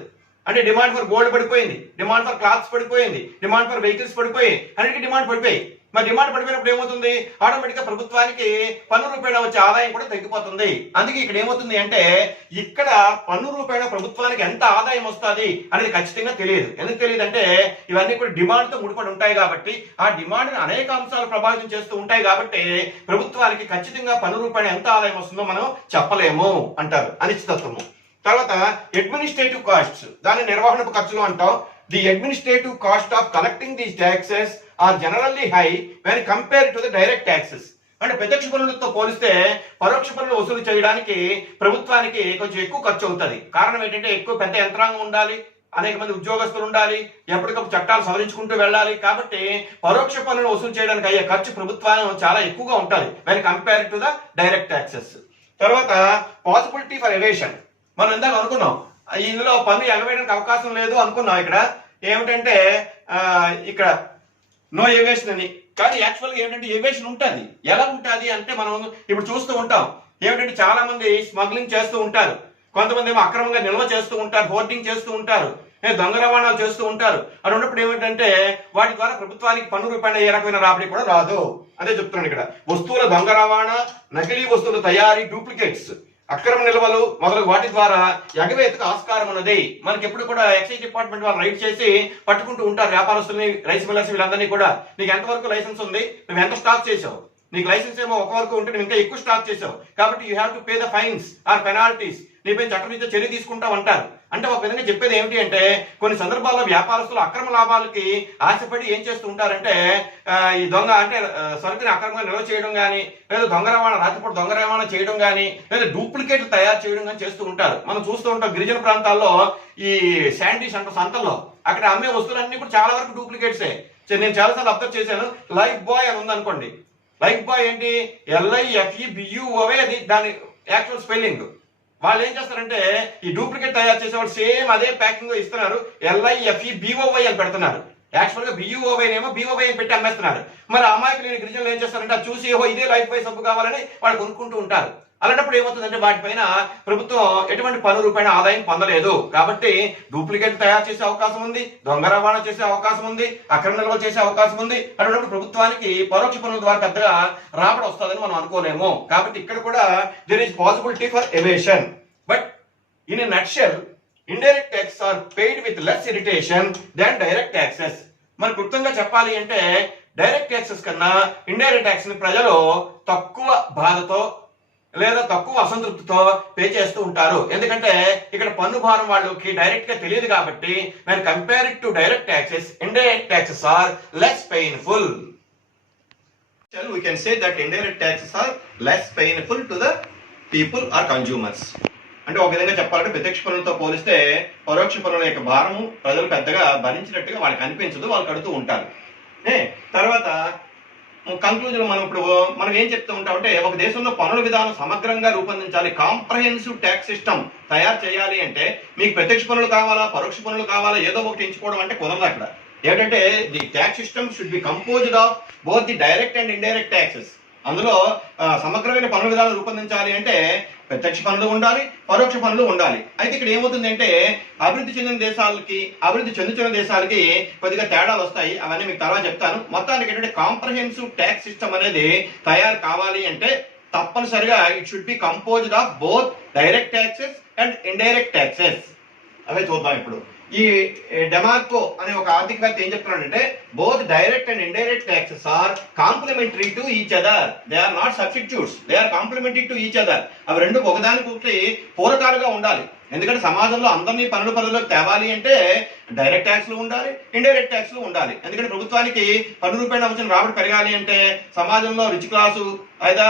అంటే డిమాండ్ ఫర్ గోల్డ్ పడిపోయింది, డిమాండ్ ఫర్ క్లాత్స్ పడిపోయింది, డిమాండ్ ఫర్ వెహికల్స్ పడిపోయి, అన్నిటికీ డిమాండ్ పడిపోయి. మరి డిమాండ్ పడిపోయినప్పుడు ఏమవుతుంది? ఆటోమేటిక్ గా ప్రభుత్వానికి పన్ను రూపాయన వచ్చే ఆదాయం కూడా తగ్గిపోతుంది. అందుకే ఇక్కడ ఏమవుతుంది అంటే ఇక్కడ పన్ను రూపాయన ప్రభుత్వానికి ఎంత ఆదాయం వస్తుంది అనేది ఖచ్చితంగా తెలియదు. ఎందుకు తెలియదు అంటే ఇవన్నీ కూడా డిమాండ్ తో ముడిపడి ఉంటాయి కాబట్టి, ఆ డిమాండ్ అనేక అంశాలు ప్రభావితం చేస్తూ ఉంటాయి కాబట్టి ప్రభుత్వానికి ఖచ్చితంగా పన్ను రూపాయన ఎంత ఆదాయం వస్తుందో మనం చెప్పలేము అంటారు, అనిశ్చితత్వము. తర్వాత అడ్మినిస్ట్రేటివ్ కాస్ట్స్, దాని నిర్వహణపు ఖర్చులు అంటాం. The administrative cost of collecting these taxes are generally high when compare to the direct taxes. అంటే ప్రత్యక్ష పన్నులతో పోలిస్తే పరోక్ష పన్నులు వసూలు చేయడానికి ప్రభుత్వానికి కొంచెం ఎక్కువ ఖర్చు అవుతుంది. కారణం ఏంటంటే ఎక్కువ పెద్ద యంత్రాంగం ఉండాలి, అనేక మంది ఉద్యోగస్తులు ఉండాలి, ఎప్పటికప్పుడు చట్టాలు సవరించుకుంటూ వెళ్ళాలి. కాబట్టి పరోక్ష పన్నులు వసూలు చేయడానికి అయ్యే ఖర్చు ప్రభుత్వానికి చాలా ఎక్కువగా ఉంటుంది when compare to the direct taxes. తర్వాత పాసిబిలిటీ ఫర్ ఎవేషన్, మనం ఇందాక అనుకున్నాం ఇందులో పన్ను ఎగవేయడానికి అవకాశం లేదు అనుకున్నాం. ఇక్కడ ఏమిటంటే ఇక్కడ నో ఎవేషన్ అని, కానీ యాక్చువల్గా ఏమిటంటే ఎవేషన్ ఉంటుంది. ఎలా ఉంటుంది అంటే మనం ఇప్పుడు చూస్తూ ఉంటాం ఏమిటంటే చాలా మంది స్మగ్లింగ్ చేస్తూ ఉంటారు, కొంతమంది ఏమో అక్రమంగా నిల్వ చేస్తూ ఉంటారు, హోర్డింగ్ చేస్తూ ఉంటారు, దొంగ రవాణాలు చేస్తూ ఉంటారు. అది ఉన్నప్పుడు ఏమిటంటే వాటి ద్వారా ప్రభుత్వానికి పన్ను రూపాయల ఏ రకమైన రాబడి కూడా రాదు. అదే చెప్తున్నాను ఇక్కడ. వస్తువుల దొంగ రవాణా, నకిలీ వస్తువుల తయారీ, డూప్లికేట్స్, అక్రమ నిల్వలు మొదలగు వాటి ద్వారా ఎగవేతకు ఆస్కారం ఉన్నది. మనకి ఎప్పుడు కూడా ఎక్సైజ్ డిపార్ట్మెంట్ వాళ్ళు రైడ్ చేసి పట్టుకుంటూ ఉంటారు వ్యాపారస్తుల్ని, రైస్ మిల్లర్స్, వీళ్ళందరినీ కూడా. నీకు ఎంతవరకు లైసెన్స్ ఉంది, నువ్వు ఎంత స్టాక్ చేసావు, నీకు లైసెన్స్ ఏమో ఒక వరకు ఉంటే నువ్వు ఇంకా ఎక్కువ స్టాక్ చేసావు కాబట్టి you have to pay the fines or penalties, నీపై చట్టరీత్యా చర్య తీసుకుంటావు అంటారు. అంటే ఒక విధంగా చెప్పేది ఏమిటి అంటే కొన్ని సందర్భాల్లో వ్యాపారస్తులు అక్రమ లాభాలకి ఆశపడి ఏం చేస్తూ ఉంటారంటే ఈ దొంగ అంటే సరుకుని అక్రమంగా నిల్వ చేయడం కానీ, లేదా దొంగ రవాణా, రాత్రిపూట దొంగ రవాణా చేయడం కానీ, లేదా డూప్లికేట్లు తయారు చేయడం కానీ చేస్తూ ఉంటారు. మనం చూస్తూ ఉంటాం గిరిజన ప్రాంతాల్లో ఈ శాండీస్ అంటే సంతల్లో అక్కడ అమ్మే వస్తువులన్నీ కూడా చాలా వరకు డూప్లికేట్సే. నేను చాలాసార్లు అబ్జర్వ్ చేశాను. లైఫ్ బాయ్ అని ఉందనుకోండి, లైఫ్ బాయ్ ఏంటి, LIFEBUOY, అది దాని యాక్చువల్ స్పెల్లింగ్. వాళ్ళు ఏం చేస్తారంటే ఈ డూప్లికేట్ తయారు చేసేవాళ్ళు సేమ్ అదే ప్యాకింగ్ ఇస్తున్నారు, LIFEBOY అని పెడుతున్నారు. యాక్చువల్ గా BUOY ఏమో BOY అని పెట్టి అమ్మేస్తున్నారు. మరి అమ్మాయికి లేని గిరిజనులు ఏం చేస్తారంటే అది చూసి ఇదే లైఫ్ బాయ్ సబ్బు కావాలని వాళ్ళు కొనుక్కుంటూ ఉంటారు. అలాంటప్పుడు ఏమవుతుందంటే వాటిపైన ప్రభుత్వం ఎటువంటి పన్ను రూపాయల ఆదాయం పొందలేదు. కాబట్టి డూప్లికేట్ తయారు చేసే అవకాశం ఉంది, దొంగ రవాణా చేసే అవకాశం ఉంది, అక్రమ నిల్వ చేసే అవకాశం ఉంది. అటువంటి ప్రభుత్వానికి పరోక్ష పన్నుల ద్వారా పెద్దగా రాబడి వస్తుందని మనం అనుకోలేము. కాబట్టి ఇక్కడ కూడా there is possibility for evasion. But in a nutshell indirect tax are paid with less irritation than direct taxes. మరి క్లుప్తంగా చెప్పాలి అంటే డైరెక్ట్ ట్యాక్సెస్ కన్నా ఇండైరెక్ట్ ట్యాక్స్ ని ప్రజలు తక్కువ బాధతో లేదా తక్కువ అసంతృప్తితో పే చేస్తూ ఉంటారు. ఎందుకంటే ఇక్కడ పన్ను భారం వాళ్ళకి డైరెక్ట్ గా తెలియదు కాబట్టి. when compared to direct taxes, indirect taxes are less painful. We can say that indirect taxes are less painful to the people or consumers. అంటే ఒక విధంగా చెప్పాలంటే ప్రత్యక్ష పన్నులతో పోలిస్తే పరోక్ష పన్నుల యొక్క భారము ప్రజలు పెద్దగా భరించినట్టుగా వాళ్ళకి అనిపించదు, వాళ్ళు కడుతూ ఉంటారు. తర్వాత కంక్లూజన్ మనం ఏం చెప్తూ ఉంటామంటే, ఒక దేశంలో పన్నుల విధానం సమగ్రంగా రూపొందించాలి, కాంప్రహెన్సివ్ ట్యాక్స్ సిస్టమ్ తయారు చేయాలి అంటే మీకు ప్రత్యక్ష పన్నులు కావాలా, పరోక్ష పన్నులు కావాలా, ఏదో ఒకటి ఎంచుకోవడం అంటే కుదరదు. అక్కడ ఏంటంటే the tax system should be composed of both the direct and indirect taxes. అందులో సమగ్రమైన పన్నుల విధానం రూపొందించాలి అంటే ప్రత్యక్ష పన్నులు ఉండాలి, పరోక్ష పన్నులు ఉండాలి. అయితే ఇక్కడ ఏమవుతుందంటే అభివృద్ధి చెందిన దేశాలకి, అభివృద్ధి చెందుతున్న దేశాలకి కొద్దిగా తేడాలు వస్తాయి. అవన్నీ మీకు తర్వాత చెప్తాను. మొత్తానికి ఏంటంటే కాంప్రహెన్సివ్ ట్యాక్స్ సిస్టమ్ అనేది తయారు కావాలి అంటే తప్పనిసరిగా it should be composed of both direct taxes and indirect taxes. అవే చూద్దాం ఇప్పుడు. ఈ డెమార్కో అనే ఒక ఆర్థికవేత్త ఏం చెప్తున్నాడంటే, both direct and indirect taxes are complementary to each other, they are not substitutes, they are complementary to each other. అవి రెండు ఒకదానికొకటి పూరకాలుగా ఉండాలి. ఎందుకంటే సమాజంలో అందరినీ పన్నుల పరిధిలోకి తేవాలి అంటే డైరెక్ట్ ట్యాక్స్లు ఉండాలి, ఇండైరెక్ట్ ట్యాక్స్లు ఉండాలి. ఎందుకంటే ప్రభుత్వానికి పన్ను రూపాయల వచ్చిన రాబడి పెరగాలి అంటే సమాజంలో రిచ్ క్లాసు లేదా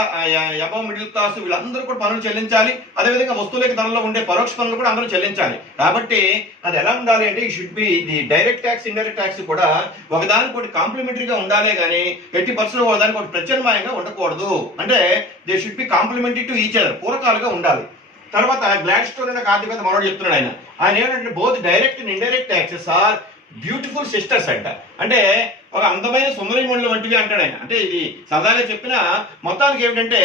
అబవ్ మిడిల్ క్లాసు వీళ్ళందరూ కూడా పన్నులు చెల్లించాలి. అదేవిధంగా వస్తువులకి ధరలో ఉండే పరోక్ష పన్నులు కూడా అందరూ చెల్లించాలి. కాబట్టి అది ఎలా ఉండాలి అంటే ఈ should be the direct tax, indirect tax కూడా ఒకదానికొకటి కాంప్లిమెంటరీగా ఉండాలి, కానీ 80% ఒకదానికొకటి ప్రత్యామ్నాయంగా ఉండకూడదు. అంటే they should be complementary to each other, పూరకాలుగా ఉండాలి. తర్వాత గ్లాడ్స్టోన్ అనే ఆర్థికవేత్త మనోడు చెప్తున్నాడు. ఆయన ఏమంటే both direct and indirect taxes are beautiful sisters అంట. అంటే ఒక అందమైన సుందరీమణులు వంటివి అంటాడు ఆయన. అంటే ఇది సరదాగా చెప్పిన మొత్తానికి ఏమిటంటే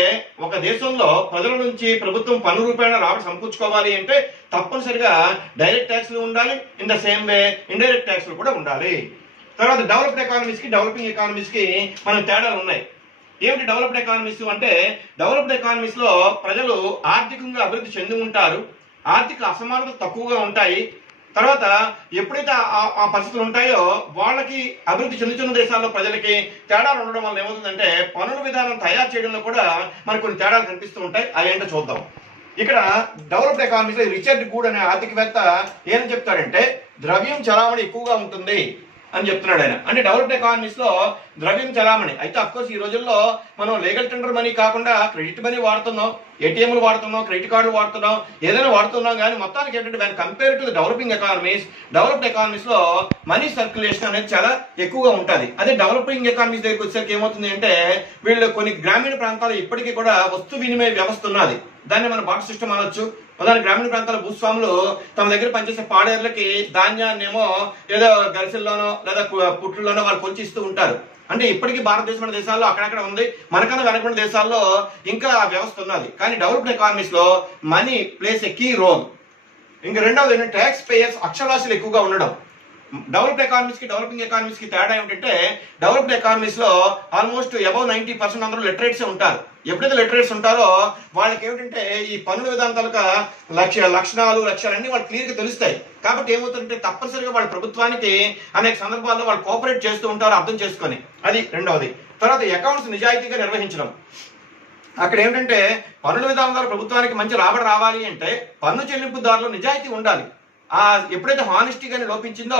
ఒక దేశంలో ప్రజల నుంచి ప్రభుత్వం పన్ను రూపాయల రాబడి సమకూర్చుకోవాలి అంటే తప్పనిసరిగా డైరెక్ట్ ట్యాక్స్లు ఉండాలి, in the same way indirect ట్యాక్స్లు కూడా ఉండాలి. తర్వాత డెవలప్డ్ ఎకానమీస్ కి డెవలపింగ్ ఎకానమీస్ కి మన తేడాలు ఉన్నాయి. ఏమిటి డెవలప్డ్ ఎకానమీస్ అంటే, డెవలప్డ్ ఎకానమీస్ లో ప్రజలు ఆర్థికంగా అభివృద్ధి చెంది ఉంటారు, ఆర్థిక అసమానతలు తక్కువగా ఉంటాయి. తర్వాత ఎప్పుడైతే ఆ పరిస్థితులు ఉంటాయో వాళ్ళకి అభివృద్ధి చెందుతున్న దేశాల్లో ప్రజలకి తేడాలు ఉండడం వల్ల ఏమవుతుందంటే పన్నుల విధానం తయారు చేయడంలో కూడా మనకు కొన్ని తేడాలు కనిపిస్తూ ఉంటాయి. అదేంటో చూద్దాం. ఇక్కడ డెవలప్డ్ ఎకానమీస్ లో రిచర్డ్ గూడ్ అనే ఆర్థికవేత్త ఏం చెప్తాడంటే, ద్రవ్యం చలామణి ఎక్కువగా ఉంటుంది అని చెప్తున్నాడు ఆయన. అంటే డెవలప్డ్ ఎకానమీస్ లో ద్రవ్యం చలామణి అయితే అఫ్కోర్స్ ఈ రోజుల్లో మనం లీగల్ టెండర్ మనీ కాకుండా క్రెడిట్ మనీ వాడుతున్నాం, ఏటీఎంలు వాడుతున్నాం, క్రెడిట్ కార్డులు వాడుతున్నాం, ఏదైనా వాడుతున్నాం. కానీ మొత్తానికి ఏంటంటే దాని compare to developing economies, developed economies లో మనీ సర్క్యులేషన్ అనేది చాలా ఎక్కువగా ఉంటుంది. అదే డెవలపింగ్ ఎకానమీస్ దగ్గరికి వచ్చేసరికి ఏమవుతుంది అంటే వీళ్ళు కొన్ని గ్రామీణ ప్రాంతాలు ఇప్పటికీ కూడా వస్తు వినిమయ వ్యవస్థ ఉన్నది. దాన్ని మనం బాట్ సిస్టమ్ అనొచ్చు. ఉదాహరణ గ్రామీణ ప్రాంతాల భూస్వాములు తమ దగ్గర పనిచేసే పాడేర్లకి ధాన్యాన్ని ఏమో ఏదో గరిసెల్లోనో లేదా పుట్లలోనో వాళ్ళు కొంచెం ఇస్తూ ఉంటారు. అంటే ఇప్పటికీ భారతదేశం దేశాల్లో అక్కడక్కడ ఉంది, మనకన్నా వెనకబడిన దేశాల్లో ఇంకా ఆ వ్యవస్థ ఉన్నది. కానీ డెవలప్డ్ ఎకానమీస్ లో మనీ ప్లేస్ ఏ కీ రోల్. ఇంకా రెండవది ఏంటంటే ట్యాక్స్ పేయర్స్ అక్షరాస్యులు ఎక్కువగా ఉండడం. డెవలప్డ్ ఎకానమీస్ కి డెవలపింగ్ ఎకానమీస్ కి తేడా ఏమిటంటే డెవలప్డ్ ఎకానమీస్ లో ఆల్మోస్ట్ అబౌవ్ 90% అందరూ లిటరేట్స్ ఉంటారు. ఎప్పుడైతే లిటరేట్స్ ఉంటారో వాళ్ళకి ఏమిటంటే ఈ పన్నుల విధానం తాలూకా లక్షణాలు లక్ష్యాలన్నీ వాళ్ళు క్లియర్ గా తెలుస్తాయి. కాబట్టి ఏమవుతుందంటే తప్పనిసరిగా వాళ్ళ ప్రభుత్వానికి అనేక సందర్భాల్లో వాళ్ళు కోఆపరేట్ చేస్తూ ఉంటారు అర్థం చేసుకొని. అది రెండవది. తర్వాత అకౌంట్స్ నిజాయితీగా నిర్వహించడం. అక్కడ ఏమిటంటే పన్నుల విధానం ద్వారా ప్రభుత్వానికి మంచి రాబడి రావాలి అంటే పన్ను చెల్లింపుదారులు నిజాయితీ ఉండాలి. ఎప్పుడైతే హానెస్టీ గానీ లోపించిందో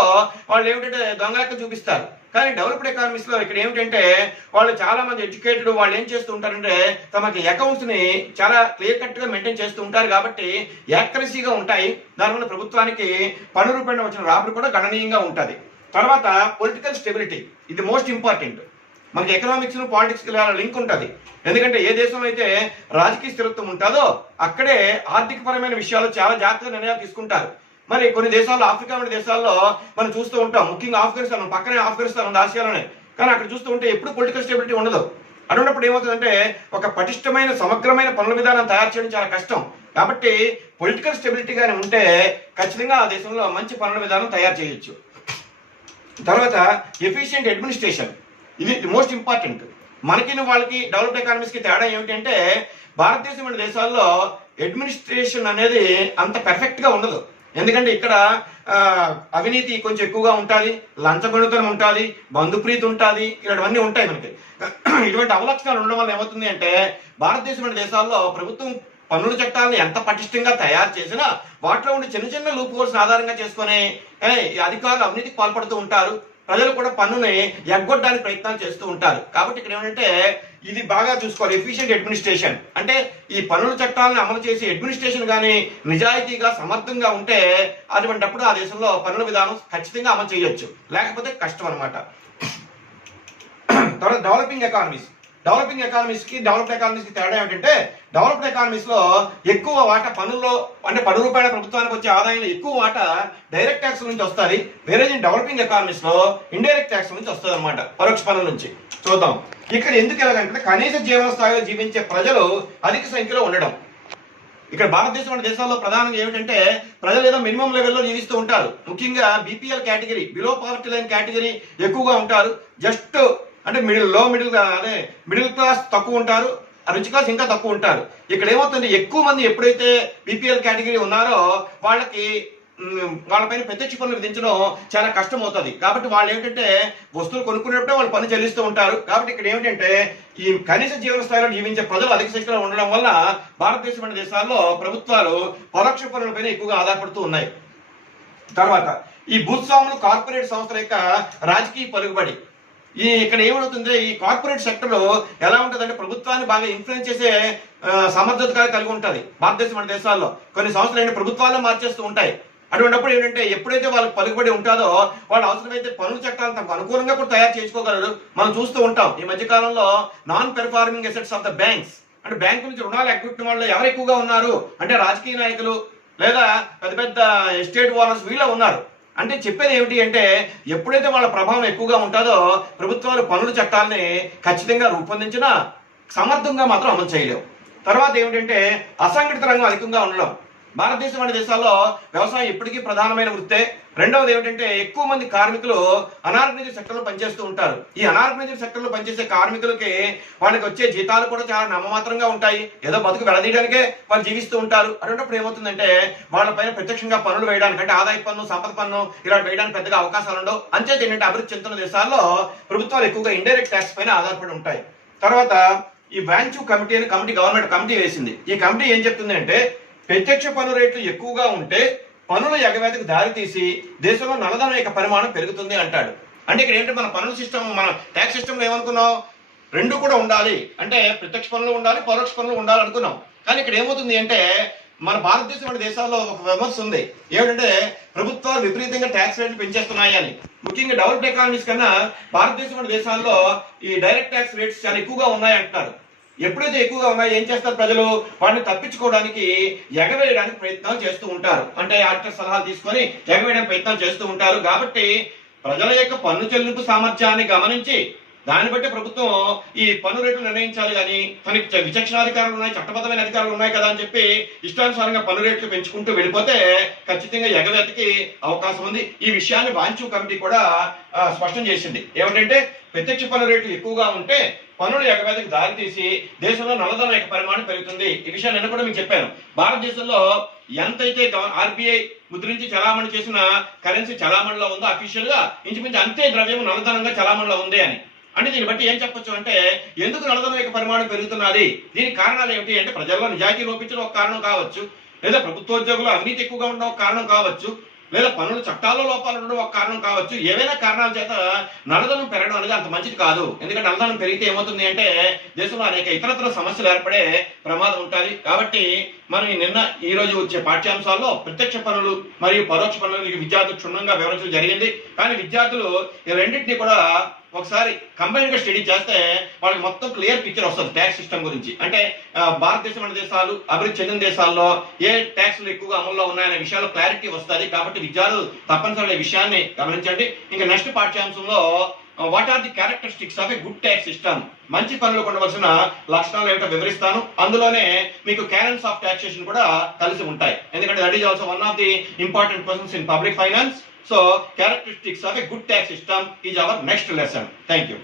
వాళ్ళు ఏమిటంటే దొంగలెక్క చూపిస్తారు. కానీ డెవలప్డ్ ఎకానమీస్ లో ఇక్కడ ఏమిటంటే వాళ్ళు చాలా మంది ఎడ్యుకేటెడ్, వాళ్ళు ఏం చేస్తూ ఉంటారంటే తమకి అకౌంట్స్ ని చాలా క్లియర్ కట్ గా మెయింటైన్ చేస్తూ ఉంటారు కాబట్టి యాక్యురసీగా ఉంటాయి. దానివల్ల ప్రభుత్వానికి పన్ను రూపాయలు వచ్చిన రాబడి కూడా గణనీయంగా ఉంటుంది. తర్వాత పొలిటికల్ స్టెబిలిటీ, ఇది మోస్ట్ ఇంపార్టెంట్. మనకి ఎకనామిక్స్ పాలిటిక్స్ కి లింక్ ఉంటుంది. ఎందుకంటే ఏ దేశం అయితే రాజకీయ స్థిరత్వం ఉంటుందో అక్కడే ఆర్థిక పరమైన విషయాలు చాలా జాగ్రత్తగా నిర్ణయాలు తీసుకుంటారు. మరి కొన్ని దేశాల్లో, ఆఫ్రికా వంటి దేశాల్లో మనం చూస్తూ ఉంటాం, ముఖ్యంగా ఆఫ్ఘనిస్తాన్, పక్కనే ఆఫ్ఘనిస్తాన్ ఉంది ఆసియాలోనే. కానీ అక్కడ చూస్తూ ఉంటే ఎప్పుడు పొలిటికల్ స్టెబిలిటీ ఉండదు. అన్నప్పుడు ఏమవుతుందంటే ఒక పటిష్టమైన సమగ్రమైన పన్నుల విధానం తయారు చేయడం చాలా కష్టం. కాబట్టి పొలిటికల్ స్టెబిలిటీ గానీ ఉంటే ఖచ్చితంగా ఆ దేశంలో మంచి పన్నుల విధానం తయారు చేయొచ్చు. తర్వాత ఎఫిషియెంట్ అడ్మినిస్ట్రేషన్, ఇది మోస్ట్ ఇంపార్టెంట్. మనకి వాళ్ళకి డెవలప్డ్ ఎకానమీస్ కి తేడా ఏమిటంటే భారతదేశం వంటి దేశాల్లో అడ్మినిస్ట్రేషన్ అనేది అంత పర్ఫెక్ట్ గా ఉండదు. ఎందుకంటే ఇక్కడ అవినీతి కొంచెం ఎక్కువగా ఉంటుంది, లంచగొణితనం ఉంటుంది, బంధుప్రీతి ఉంటుంది, ఇలాంటివన్నీ ఉంటాయి మనకి. ఇటువంటి అవలక్షణాలు ఉండడం వల్ల ఏమవుతుంది అంటే భారతదేశం వంటి దేశాల్లో ప్రభుత్వం పన్నుల చట్టాలను ఎంత పటిష్టంగా తయారు చేసినా వాటిలో ఉండే చిన్న చిన్న లూప్ హోల్స్ ఆధారంగా చేసుకుని అధికారులు అవినీతికి పాల్పడుతూ ఉంటారు. ప్రజలు కూడా పన్నుని ఎగ్గొట్టడానికి ప్రయత్నాలు చేస్తూ ఉంటారు. కాబట్టి ఇక్కడ ఏమంటే ఇది బాగా చూసుకోవాలి. ఎఫిషియెంట్ అడ్మినిస్ట్రేషన్ అంటే ఈ పన్నుల చట్టాలను అమలు చేసి అడ్మినిస్ట్రేషన్ కానీ నిజాయితీగా సమర్థంగా ఉంటే అటువంటిప్పుడు ఆ దేశంలో పన్నుల విధానం ఖచ్చితంగా అమలు చేయొచ్చు, లేకపోతే కష్టం అన్నమాట. తర్వాత డెవలపింగ్ ఎకానమీస్కి డెవలప్డ్ ఎకానమీస్కి తేడా ఏమిటంటే డెవలప్డ్ ఎకానమీస్లో ఎక్కువ వాటా పన్నుల్లో అంటే 10 రూపాయల ప్రభుత్వానికి వచ్చే ఆదాయంలో ఎక్కువ వాటా డైరెక్ట్ ట్యాక్స్ నుంచి వస్తుంది. వేరే డెవలపింగ్ ఎకానమీస్లో ఇండైరెక్ట్ ట్యాక్స్ నుంచి వస్తుంది అనమాట, పరోక్ష పన్నుల నుంచి. చూద్దాం ఇక్కడ ఎందుకు ఎలాగంటే కనీస జీవన స్థాయిలో జీవించే ప్రజలు అధిక సంఖ్యలో ఉండడం. ఇక్కడ భారతదేశం అనే దేశాల్లో ప్రధానంగా ఏమిటంటే ప్రజలు ఏదో మినిమం లెవెల్లో జీవిస్తూ ఉంటారు. ముఖ్యంగా BPL category, below poverty line category ఎక్కువగా ఉంటారు. జస్ట్ అంటే మిడిల్ క్లాస్ తక్కువ ఉంటారు, రిచ్ క్లాస్ ఇంకా తక్కువ ఉంటారు. ఇక్కడ ఏమవుతుంది, ఎక్కువ మంది ఎప్పుడైతే బీపీఎల్ కేటగిరీ ఉన్నారో వాళ్ళపైన ప్రత్యక్ష పన్నులు విధించడం చాలా కష్టం అవుతుంది. కాబట్టి వాళ్ళు ఏమిటంటే వస్తువులు కొనుక్కునేటప్పుడే వాళ్ళు పన్ను చెల్లిస్తూ ఉంటారు. కాబట్టి ఇక్కడ ఏమిటంటే ఈ కనీస జీవన స్థాయిలో జీవించే ప్రజలు అధిక సంఖ్యలో ఉండడం వల్ల భారతదేశం వంటి దేశాల్లో ప్రభుత్వాలు పరోక్ష పన్నులపైన ఎక్కువగా ఆధారపడుతూ ఉన్నాయి. తర్వాత ఈ భూస్వాములు కార్పొరేట్ సంస్థల యొక్క రాజకీయ పలుకుబడి. ఇక్కడ ఏమవుతుంది, ఈ కార్పొరేట్ సెక్టర్ ఎలా ఉంటుందంటే ప్రభుత్వాన్ని బాగా ఇన్ఫ్లుయెన్స్ చేసే సమర్థత కలిగి ఉంటుంది. భారతదేశం వంటి దేశాల్లో కొన్ని సంస్థలు ప్రభుత్వాల్లో మార్చేస్తూ ఉంటాయి. అటువంటిప్పుడు ఏంటంటే ఎప్పుడైతే వాళ్ళకి పలుకుబడి ఉంటుందో వాళ్ళు అవసరమైతే పన్నుల చట్టాలను తమకు అనుకూలంగా కూడా తయారు చేసుకోగలరు. మనం చూస్తూ ఉంటాం ఈ మధ్య కాలంలో non performing assets of the banks అంటే బ్యాంకు నుంచి రుణాలు ఎగ్గొట్టిన వాళ్ళు ఎవరు ఎక్కువగా ఉన్నారు అంటే రాజకీయ నాయకులు లేదా పెద్ద పెద్ద ఎస్టేట్ ఓనర్స్ వీళ్ళ ఉన్నారు. అంటే చెప్పేది ఏమిటి అంటే ఎప్పుడైతే వాళ్ళ ప్రభావం ఎక్కువగా ఉంటుందో ప్రభుత్వాలు పన్నుల చట్టాలని ఖచ్చితంగా రూపొందించినా సమర్థంగా మాత్రం అమలు చేయలేవు. తర్వాత ఏమిటంటే అసంఘటిత రంగం అధికంగా ఉండడం. భారతదేశం అనే దేశాల్లో వ్యవసాయం ఇప్పటికీ ప్రధానమైన వృత్తే. రెండవది ఏమిటంటే ఎక్కువ మంది కార్మికులు అనార్గనైజ్డ్ సెక్టర్లో పనిచేస్తూ ఉంటారు. ఈ అనార్గనైజ్డ్ సెక్టర్లో పనిచేసే కార్మికులకి వాళ్ళకి వచ్చే జీతాలు కూడా చాలా నామమాత్రంగా ఉంటాయి. ఏదో బతుకు వెడదీయడానికే వాళ్ళు జీవిస్తూ ఉంటారు. అటువంటిప్పుడు ఏమవుతుందంటే వాళ్ళపైన ప్రత్యక్షంగా పన్నులు వేయడానికి అంటే ఆదాయ పన్ను, సంపద పన్ను ఇలా వేయడానికి పెద్దగా అవకాశాలు ఉండవు. అంచేత ఏంటంటే అభివృద్ధి చెందుతున్న దేశాల్లో ప్రభుత్వాలు ఎక్కువగా ఇండైరెక్ట్ ట్యాక్స్ పైన ఆధారపడి ఉంటాయి. తర్వాత ఈ వాంచు కమిటీ అని గవర్నమెంట్ కమిటీ వేసింది. ఈ కమిటీ ఏం చెప్తుంది అంటే ప్రత్యక్ష పన్ను రేట్లు ఎక్కువగా ఉంటే పన్నుల ఎగవేతకు దారితీసి దేశంలో నల్లధనం యొక్క పరిమాణం పెరుగుతుంది అంటాడు. అంటే ఇక్కడ ఏంటంటే మన పన్నుల సిస్టమ్, మన ట్యాక్స్ సిస్టంలో ఏమనుకున్నాం, రెండు కూడా ఉండాలి అంటే ప్రత్యక్ష పన్నులు ఉండాలి, పరోక్ష పన్నులు ఉండాలి అనుకున్నాం. కానీ ఇక్కడ ఏమవుతుంది అంటే మన భారతదేశం వంటి దేశాల్లో ఒక విమర్శ ఉంది ఏమిటంటే ప్రభుత్వాలు విపరీతంగా ట్యాక్స్ రేట్లు పెంచేస్తున్నాయి అని. ముఖ్యంగా డెవలప్డ్ ఎకానమీస్ కన్నా భారతదేశం వంటి దేశాల్లో ఈ డైరెక్ట్ ట్యాక్స్ రేట్స్ చాలా ఎక్కువగా ఉన్నాయి అంటున్నారు. ఎప్పుడైతే ఎక్కువగా ఉన్నాయో ఏం చేస్తారు ప్రజలు, వాటిని తప్పించుకోవడానికి ఎగవేయడానికి ప్రయత్నాలు చేస్తూ ఉంటారు. అంటే ఆడిటర్ సలహాలు తీసుకొని ఎగవేయడానికి ప్రయత్నాలు చేస్తూ ఉంటారు. కాబట్టి ప్రజల యొక్క పన్ను చెల్లింపు సామర్థ్యాన్ని గమనించి దాన్ని బట్టి ప్రభుత్వం ఈ పన్ను రేట్లు నిర్ణయించాలి. కానీ తనకి విచక్షణాధికారులు ఉన్నాయి, చట్టబద్ధమైన అధికారులు ఉన్నాయి కదా అని చెప్పి ఇష్టానుసారంగా పన్ను రేట్లు పెంచుకుంటూ వెళ్ళిపోతే ఖచ్చితంగా ఎగవేతకి అవకాశం ఉంది. ఈ విషయాన్ని వాంచు కమిటీ కూడా స్పష్టం చేసింది. ఏమిటంటే ప్రత్యక్ష పన్ను రేట్లు ఎక్కువగా ఉంటే పన్నుల ఎగవేతకు దారితీసి దేశంలో నల్లధనం యొక్క పరిమాణం పెరుగుతుంది. ఈ విషయాన్ని నేను కూడా మీకు చెప్పాను. భారతదేశంలో ఎంతైతే ఆర్బీఐ ముద్రించి చలామణి చేసిన కరెన్సీ చలామణిలో ఉందో అఫీషియల్ గా ఇంచుమించు అంతే ద్రవ్యం నల్లధనంగా చలామణిలో ఉంది అని. అంటే దీన్ని బట్టి ఏం చెప్పొచ్చు అంటే ఎందుకు నల్లధనం యొక్క పరిమాణం పెరుగుతున్నది, దీనికి కారణాలు ఏమిటి అంటే ప్రజల్లో నిజాయితీ లోపించడం ఒక కారణం కావచ్చు, లేదా ప్రభుత్వోద్యోగులు అవినీతి ఎక్కువగా ఉండడం ఒక కారణం కావచ్చు, లేదా పన్నుల చట్టాల్లో లోపాలు ఉండడం ఒక కారణం కావచ్చు. ఏవైనా కారణాల చేత నల్లధనం పెరగడం అనేది అంత మంచిది కాదు. ఎందుకంటే నల్లధనం పెరిగితే ఏమవుతుంది అంటే దేశంలో అనేక ఇతరత్ర సమస్యలు ఏర్పడే ప్రమాదం ఉంటుంది. కాబట్టి మనం ఈ రోజు వచ్చే పాఠ్యాంశాల్లో ప్రత్యక్ష పన్నులు మరియు పరోక్ష పన్నులు విద్యార్థులు క్షుణ్ణంగా వివరించడం జరిగింది. కానీ విద్యార్థులు ఈ రెండింటినీ కూడా ఒకసారి కంబైన్ గా స్టడీ చేస్తే వాళ్ళకి మొత్తం క్లియర్ పిక్చర్ వస్తుంది ట్యాక్స్ సిస్టమ్ గురించి. అంటే భారతదేశం అనే దేశాలు, అభివృద్ధి చెందిన దేశాల్లో ఏ ట్యాక్స్లు ఎక్కువగా అమల్లో ఉన్నాయనే విషయాల్లో క్లారిటీ వస్తుంది. కాబట్టి విద్యార్థులు తప్పనిసరిగా ఈ విషయాన్ని గమనించండి. ఇంకా నెక్స్ట్ పాఠ్యాంశంలో what are the characteristics of a good tax system, మంచి పనులకు ఉండవలసిన లక్షణాలు ఏమిటో వివరిస్తాను. అందులోనే మీకు క్యారెన్స్ ఆఫ్ టాక్సేషన్ కూడా కలిసి ఉంటాయి. ఎందుకంటే that is also one of the important questions in public finance. So, characteristics of a good tax system is our next lesson. Thank you.